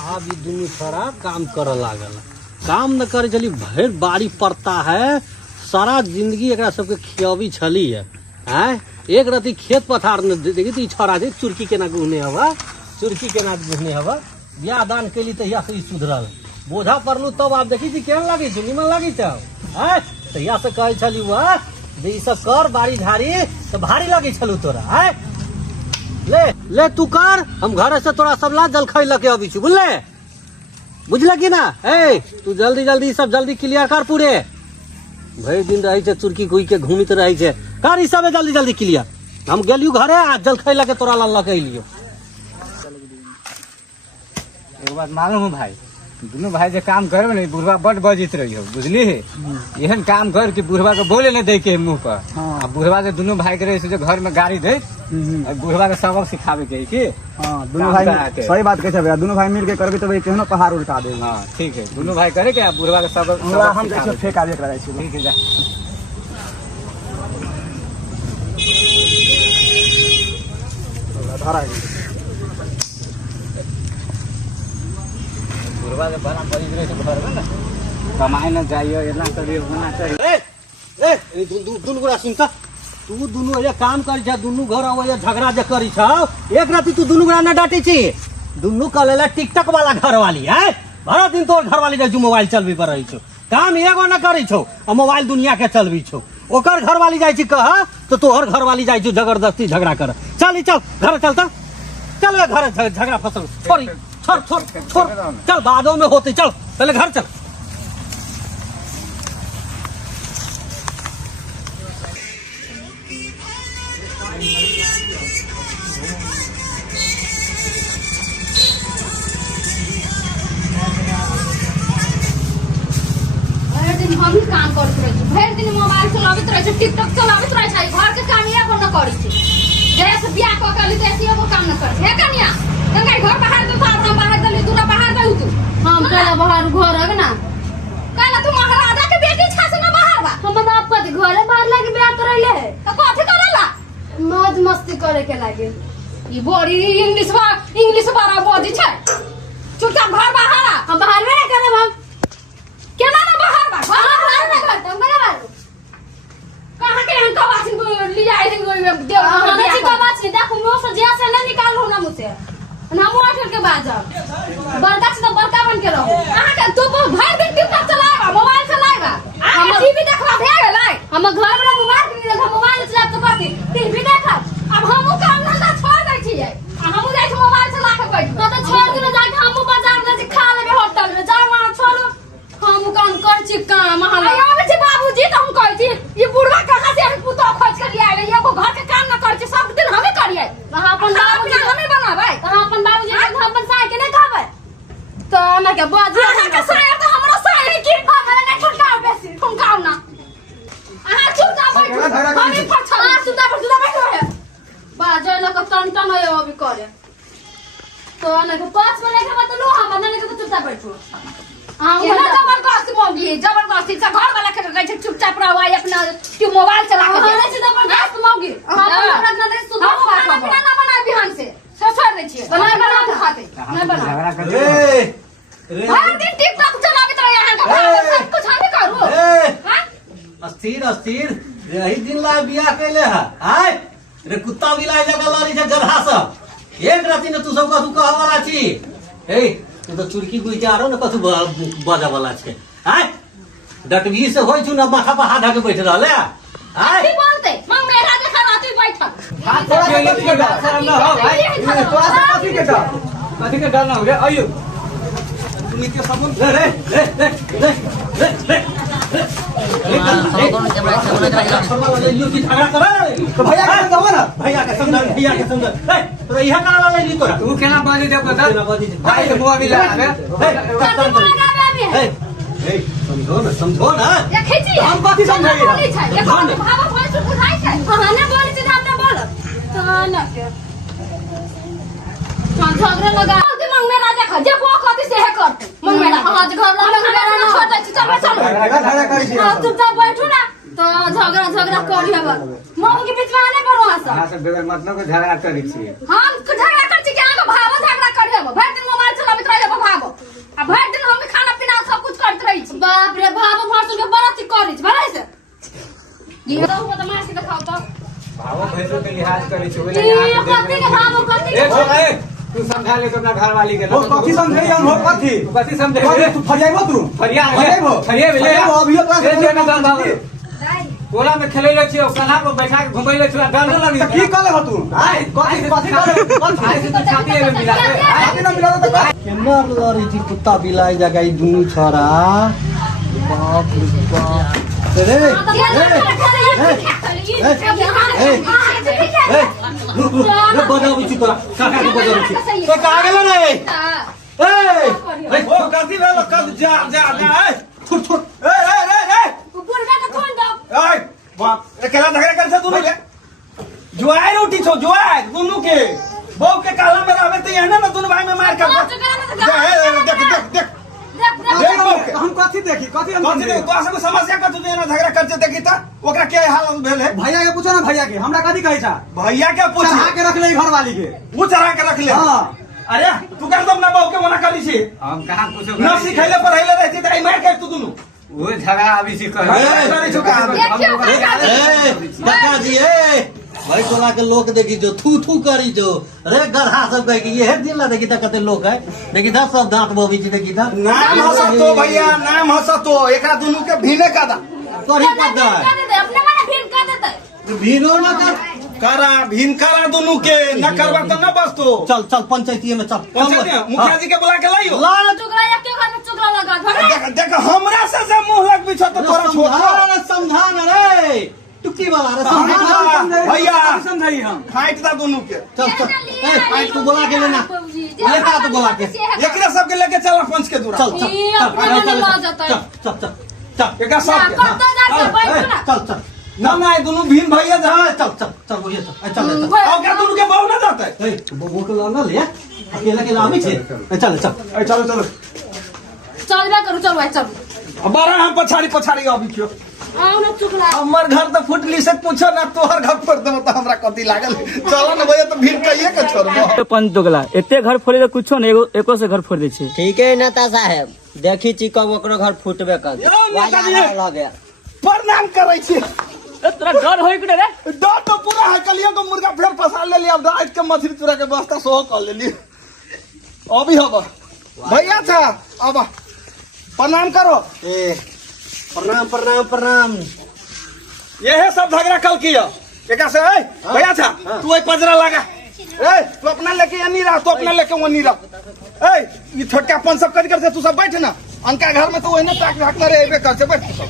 अब ये दोनों छोरा काम कर लागल, काम न करे चली भर बाड़ी पड़ता है, सारा जिंदगी एक सबके खियावी छली है। एक रति खेत पथार न देखी तो छोरा से चुरकी केना गुहने हवा, चुरकी केना गुहने हवा, ब्याह दान के लिए तहिया से सुधरल, बोझा पड़लू तब आप देखी थी केहन लगी छो, निमन लगी छो, तहिया से कहे छली वह जे ई सब कर बाड़ी झाड़ी तो भारी लगी छलू तोरा। ले ले तू कर, हम घर से तोरा सब ला जलखै लके अभी छु, बुझले कि ना। तू जल्दी जल्दी सब जल्दी क्लियर कर, पूरे भर दिन रही छे चुरकी गुई के घूमित रही छे, कर ई सब जल्दी जल्दी क्लियर। हम गेलियो घरे आ जलखै लके तोरा ला लके लियो। एक बात मालूम हूँ भाई, दोनों भाई जो काम करे ना बुढ़वा बड़ बजित रही हो, बुझली है। एहन काम कर कि बुढ़वा के बोले न दे के मुंह पर। हाँ। बुढ़वा के दोनों भाई के जो घर में गाड़ी दे, बुढ़वा के सबक सिखावे के कि दोनों भाई सही बात कहे भैया, दोनों भाई मिल के करबे तो भाई केहनो पहाड़ उल्टा दे। हाँ ठीक है, दोनों भाई करे के बुढ़वा के सबक हम जैसे फेंका दे कराई छी। ठीक है जा धारा बुढ़वा के बड़ा बजित रहे घर में ना, कमाए न जाइयो, इतना करिए होना चाहिए। दुनू गोरा सुनता, तू दुनू ये काम करी छ, दुनू घर आवे झगड़ा जे करी छ, एक राती तू दुनू गोरा न डांटी छी, दुनू कलेला टिकटक वाला घर वाली है। भरा दिन तोर घर वाली जो मोबाइल चलबी पर रही छो, काम एगो न करी छो और मोबाइल दुनिया के चलबी छो। ओकर घर वाली जाई छी कह तो तोहर घर वाली जाई छो जबरदस्ती झगड़ा कर। चल चल घर चलता, चल घर झगड़ा फसल छोड़ छोड़ छोड़ छोड़, चल बादों में होते, चल पहले घर चल। हम ही काम करत रहे छी, भर दिन मोबाइल चलावित रहे छी, टिकटॉक चलावित रहे छी, घर के काम एगो न करी छी। जैसे बियाह क कली तैसे एगो काम न कर हे कन्या, गंगा घर बाहर तो हम बाहर दली, तू बाहर दलू, तू हम कला बाहर घर है ना, कला तू महाराजा के बेटी छास न बाहर बा, हम बाप का घरे बाहर लागे बियाह करैले है तो कथि करला, मौज मस्ती करे के लागे। ई बड़ी इंग्लिश बारा बोदी छै, चुपचाप घर बाहर आ, हम बाहर में करब, हम केना ना बाहर बा, बाहर ना करत बराबर। कहां के हम कबाछिन ले जाए दिन देव हां नहीं कबाछिन देखो नो से जैसे न निकालो ना मुझसे ना मोटर के बाजब बड़का से तो बड़का बन के रहो। कहां के तू को भर दिन टिकटॉक चलाएगा, मोबाइल चलाएगा, हम टीवी देखला भे गेलै, हम घर में मोबाइल नहीं देखा, मोबाइल चला तो बात टीवी देखा। अब हम काम धंधा छोड़ दै छियै, हम जाय छ मोबाइल चला के बैठ तो छोड़ दिन जाके हम बाजार में खा लेबे होटल में, जाओ वहां छोड़ो हम काम कर छी काम। अयो बच्चे बाबूजी तो हम कहै छी ये बुढ़वा कहां से हम पुतो खोज कर लिया है, एगो घर के काम न कर छी, सब दिन हमें करिए। कहां अपन बाबूजी हमें बनाबै, कहां अपन बाबूजी के घर पर साय के नहीं खाबै तो ना के बाजी के साय तो हमरो साय की हमरे नहीं ठुकाओ बेसी ठुकाओ ना। अहां चुपचाप बैठो, हम पर छला चुपचाप बैठो है बाजे न को टन है अभी करे तो ना के पास में लेके मत लो, हम ना के चुपचाप बैठो। जबरदस्ती से घर वाला के कहै छै चुपचाप रहो, अपना तू मोबाइल चला के दे छै, जबरदस्त मौगी हमरा न दे सुधर खाना ना बना बिहान से छोड़ दे छियै, बना खाते नहीं बना। हर दिन टिकटॉक चलावित रहे यहां का सब कुछ हम करू। हां अस्थिर अस्थिर यही दिन ला बियाह कैले है, आय रे कुत्ता बिलाई जगह लारी छै गधा सब, एक राती न तू सब कथु कह वाला छी। तू तो चुरकी गुई के आरो न कथु बजा वाला छे, आय डटवी से होय छु न माथा पर हाथ के बैठ रहले, आय की बोलते हम मेरा देखा राती बैठल हाथ के डर शर्म ना हो भाई, तोरा से कथि के डर ना हो रे। आइयो तुम इतने सबूत रे रे रे रे रे भैया के दो ना, भैया के समझ, भैया के समझ, तोरा इहा करा वाला ली तोरा, तू केना बाजे दे बता भाई के मुआ भी लगावे समझो ना ये खींची हम कथि समझाइए, ये भाव भोज बुझाई छै, कहने बोल छी हम ना बोल तो ना के हम झगड़े लगा दिमाग में ना देखा जे को कथि से है कर मन में ना आज घर में ना छोड़ दे छी, चल चल झगड़ा करी छी, चुपचाप बैठो ना तो झगड़ा करी है मम्मी के बीच में आने पर वहां से हां से बेगर मतलब को झगड़ा करी छी, हम झगड़ा कर छी के आगो भाव झगड़ा करी है, भर दिन मोबाइल चलावित रहे भाग ये तो वो तो मार के दिखाओ तो भावो भैंसों के लिहाज करी छो ये कथी के भाव कथी के तू समझा ले तो अपना घर वाली के वो कथी समझे हम हो कथी तू कथी समझे तू फरियाबो तू फरिया अभी तो टोला में खेले ले छियो कन्हा पर बैठा के घुमई ले छियो डर न लगी की करे हो तू आय कथी आई से तो छाती में मिला दे छाती ना मिला तो केना लड़ी थी कुत्ता बिलाई जगह ई दुनू छोरा बाप रे बाप रे रे बजाऊ छी तोरा काका के बजाऊ छी तो का गेल रे ए ओ कथी भेल कद जा जा जा ए छुट छुट ए ऊपर का खोल दो ओए बाप अकेला झगड़ा कर छ तू ले जुआई उठी छो जुआई दुनु के बहू के काला में रहबे त यहना न दुनु भाई में मार कर देख हम कथी देखी कथी हम कथी देख तो सब समस्या का तू ना झगड़ा कर छ देखी त ओकरा के हाल भेल है भैया के पूछो ना भैया के हमरा कथी कहै छा भैया के पूछ चढ़ा के रख ले घर वाली के वो चढ़ा के रख ले हां अरे तू कर दम ना बहू के मना करी छी हम कहां कुछ न सिखैले पढ़ैले रहती त आई मार कर तू दुनु वो झगड़ा अभी से कर काका जी ए भाई टोला के लोग देखी जो थू थू करी जो रे गधा सब कह के ये दिन ला देखी त कते लोग है देखी था सब दांत बोबी जी देखी था नाम हसतो भैया नाम हसतो एकरा दुनु के भीने का दा तोरी पद अपने माने भीड़ कर देते भीनो ना कर करा भीन करा दुनु के न करबा त न बसतो चल चल पंचायती में चल पंचायत मुखिया जी के बुला के लाइयो ला चुगला या के घर में चुगला लगा भगा देख हमरा से मुंह लग बिछो तो तोरा छोड़ समझान रे टुक्की वाला रे समझान भैया समझाई हम फाइट दा दोनों के चल चल ए फाइट तू बुला के लेना ये का तू बुला के एकरा सब के लेके चल पंच के दूरा चल चल ये अपने में ला जाता है चल चल चल एकरा सब के करता जाके बैठ ना चल चल ना ना दोनों भीन भैया जा चल चल चल बोलिए चल चल आओ क्या दोनों के बहु ना जाता है ए वो के लाना ले अकेला के लामी छे चल चल चलो चलो चल बे करू चल भाई चल अब बारह हम पछाड़ी पछाड़ी अभी क्यों आओ ना चुगला हमर घर तो फुटली से पूछो ना तोहर घर पर दम तो हमरा कथी लागल चलो ना भैया तो भीड़ कहिए के छोड़बो पंच दोगला एते घर फोड़े तो कुछो नहीं एको से घर फोड़ दे छे ठीक है नेता साहब देखी छी कब ओकरो घर फुटबे कर यो नेता जी लगे प्रणाम करै छी तोरा डर होई कि रे डर तो पूरा है कलिया को मुर्गा फेर फसा ले लिया अब रात के मछली चुरा के व्यवस्था सो कर ले ली अभी हब भैया था अब प्रणाम करो ए प्रणाम प्रणाम प्रणाम ये है सब झगड़ा कल किया एक से ए भैया था तू ए पजरा लगा ए तू अपना लेके यहाँ नहीं रहा तू अपना लेके वो नहीं रहा ए ये छोटका पन सब कर करते तू सब बैठ ना उनका घर में तो वही ना ताक रखना रे एबे कर से बैठ तू सब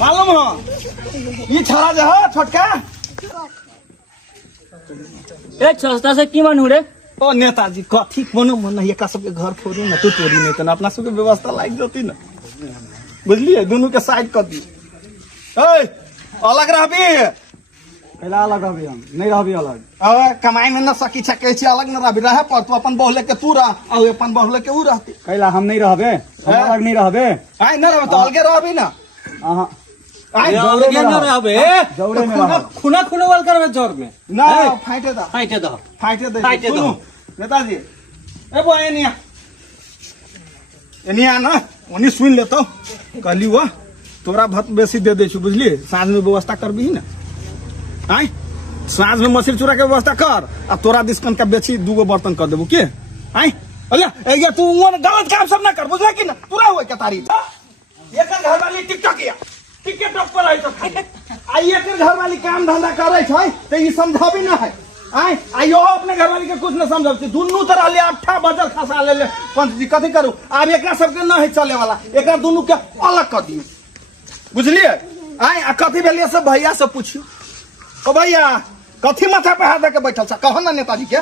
मालूम हो ये छड़ा जो है छोटका ए छस्ता से की मन रे ओ नेताजी कथी कोनो मन नहीं का सबके घर फोड़ी ना तू तोड़ी नहीं तो ना अपना सबके व्यवस्था लाइक देती ना बुझलिए दोनों के साइड कर दी ए अलग रहबी पहला अलग रहबी हम नहीं रहबी अलग अब कमाई में न सकी छके छी अलग न रहबी रहे पर तू अपन बहू लेके तू रह और अपन बहू लेके ऊ रहती कैला हम नहीं रहबे हम अलग नहीं रहबे आइ न रहबे तो अलगे रहबी ना आहा आइ अलगे न रहबे जौरे में रहब खुना खुनवल करबे जोर में ना फाइटे दा फाइटे दो फाइटे दे फाइटे दो। नेताजी ए बो एनिया एनिया ना ओनी सुन लेतो कहली हुआ तोरा भत बेसी दे दे छु बुझली साँझ में व्यवस्था करबी ना आइ साँझ में मछली चूरा के व्यवस्था कर आ तोरा दिसकन का बेची दूगो बर्तन कर देबू के आइ अल्लाह ए ये तू गलत काम सब ना कर बुझला कि ना पूरा हुआ के तारीफ एकर घर वाली टिकटॉक या टिकटॉक पर आई तो आई एकर घर वाली काम धंधा करे छै त ई समझाबी ना है आइ आइयो अपने घर वाली के कुछ न समझाबती दुनू तरह ले अट्ठा बजल खसा ले पंच जी कथी करू आब एकरा सबके न है चले वाला एकरा दुनू के अलग कर दियो बुझलिए आइ आ कथी भेलिए सब भैया से पूछियो ओ भैया कथी माथा पे हाथ दे के बैठल छ कहो ना नेताजी के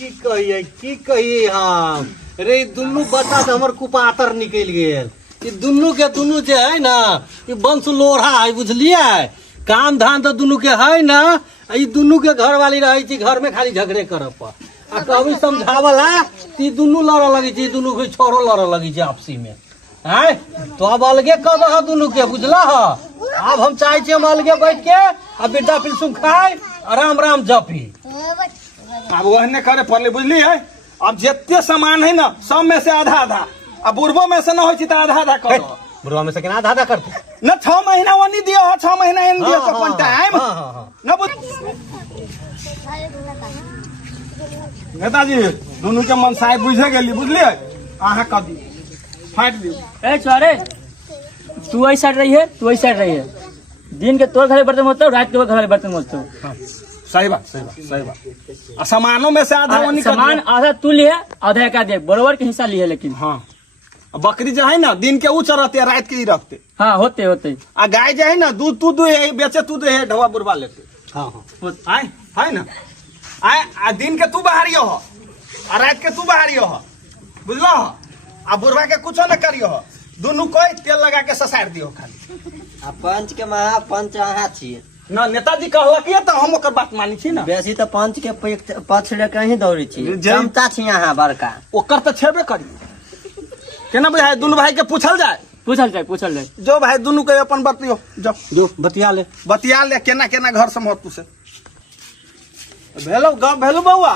की कहिए हम रे दुनू बच्चा से हमर कुपातर निकल गेल ई दुनू के दुनू जे है ना ई वंश लोढ़ा है बुझलिए काम धान तो दुनू के है ना ई दुनू के घर वाली रही थी घर में खाली झगड़े करब पर आ कभी समझावला ती दुनू लड़ लगी थी दुनू के छोरो लड़ लगी थी आपसी में है तो अब अलगे कर दो दुनू के बुझला है अब हम चाहे छी हम अलगे बैठ के आ बेटा पिलसुम खाए राम राम जपी अब वहने करे पड़ले बुझली है अब जितने सामान है ना सब में से आधा आधा अब बुढ़बो में से न हो तो आधा आधा करो बुढ़वा में से केना आधा आधा करते न 6 महीना वो नहीं दियो 6 महीना इन दियो हाँ, अपन हाँ, टाइम हाँ, हाँ, हाँ। न बुझ नेताजी दोनों के मन साहेब बुझे गेली बुझलिए अहाँ कह दी फाट दी ए छोरे तू वही साइड रही है, तू वही साइड रही है। दिन के तोर घर बर्तन मत रात के घर वाले बर्तन मत सही बात सही बात आ सामानों में से आधा वो नहीं सामान आधा तू लिए आधा का दे, बरोबर के हिस्सा लिए लेकिन। हाँ बकरी जो है ना दिन के ऊ चरते रात के ही रखते हाँ होते होते आ गाय जो है ना दूध तू दे बेचे तू दे ढवा बुरबा लेते हाँ हाँ आए है ना आए आ दिन के तू बाहरियो हो आ रात के तू बाहरियो हो बुझलो हो आ बुरबा के कुछो न करियो हो दोनों कोई तेल लगा के ससार दियो खाली आ पंच के महापंच अहाँ छियै। ना नेताजी कहलक तो हम ओकर बात मानी छी ना बेसी तो पंच के पक्ष लेके ही दौड़ी छी, जे- क्षमता छी अहाँ बड़का। ओकर तो छेबे करी केना बुझाय दुनू भाई के पूछल जाए पूछल जाए। जो भाई दुनू के अपन बतियो जो जो बतिया ले केना केना घर सम्हत से भेलो गप भेलो बउआ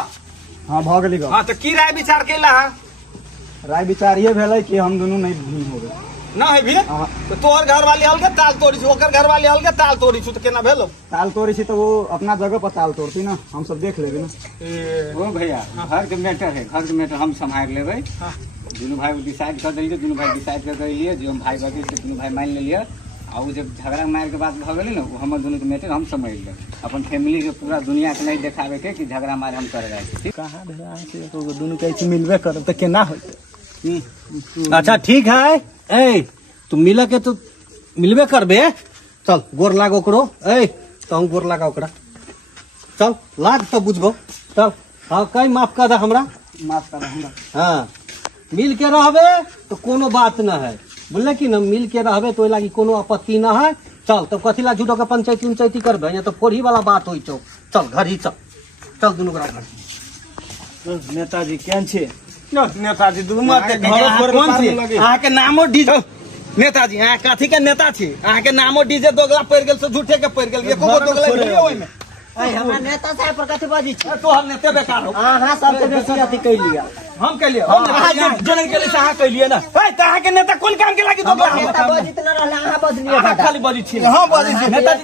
हाँ भऽ गेली गप। हाँ तो की राय विचार केला है राय विचार ये भेलै कि हम दुनू नहीं भिन्न हो गए। ना है भी हाँ। तो तोहर घर वाली अलगे ताल तोड़ी छी ओकर घर वाली अलगे ताल तोड़ी छी तो केना भेलो ताल तोड़ी छी तो वो अपना जगह पर ताल तोड़ती ना, हम सब देख लेबे ना। ओ भैया घर के मैटर है, घर के मैटर हम संभाल लेबै। दुनू भाई डिसाइड कर देलिए, दुनू भाई डिसाइड कर देलिए जो हम भाई बगे से दुनू भाई मान लेलिए। आ उ जब झगड़ा मार के बात भ गेलै ना वो हमर दुनू के मैटर हम समझ ले अपन फैमिली के पूरा दुनिया के नहीं देखावे के कि झगड़ा मार हम कर रहे छी। कहाँ भेला से दुनू के ऐसे मिलबे करब त केना होतै। अच्छा ठीक है। ए तू मिल के तो मिलबे करबे, चल गोर लाग ओकरो। ए तो हम गोर लागा ओकरा, चल लाग तो बुझबो। चल हाँ कई माफ कर दे हमरा, माफ कर हमरा। हाँ मिल के रहबे तो कोनो बात न है, बोले कि न मिल के रहबे तो लागी कोनो आपत्ति न है। चल तो कथी ला झूठो के पंचायती उंचायती करबे, या तो फोड़ी वाला बात होई छौ। चल घर ही चल, चल दुनू गोरा घर। नेताजी केहन छै? नेताजी दुनू के घर पर कोन छी अहाँ के नामो डीजे नेताजी अहाँ कथी के नेता छी अहाँ के नामो डीजे दोगला पड़ गेल से झूठे के पड़ गेल एको गो दोगला नहीं है ओइ में। हमरा नेता साहब पर कथी बाजी छी? तोहर नेते बेकार हो अहाँ सबसे बेसी अथी कैलिए। हम के लिए हम जनन के लिए से अहाँ कैलिए ना ए त अहाँ के नेता कोन काम के लागी दोगला नेता बजित न रहले, अहाँ बजलिए। खाली बजी छी हां बजी छी नेताजी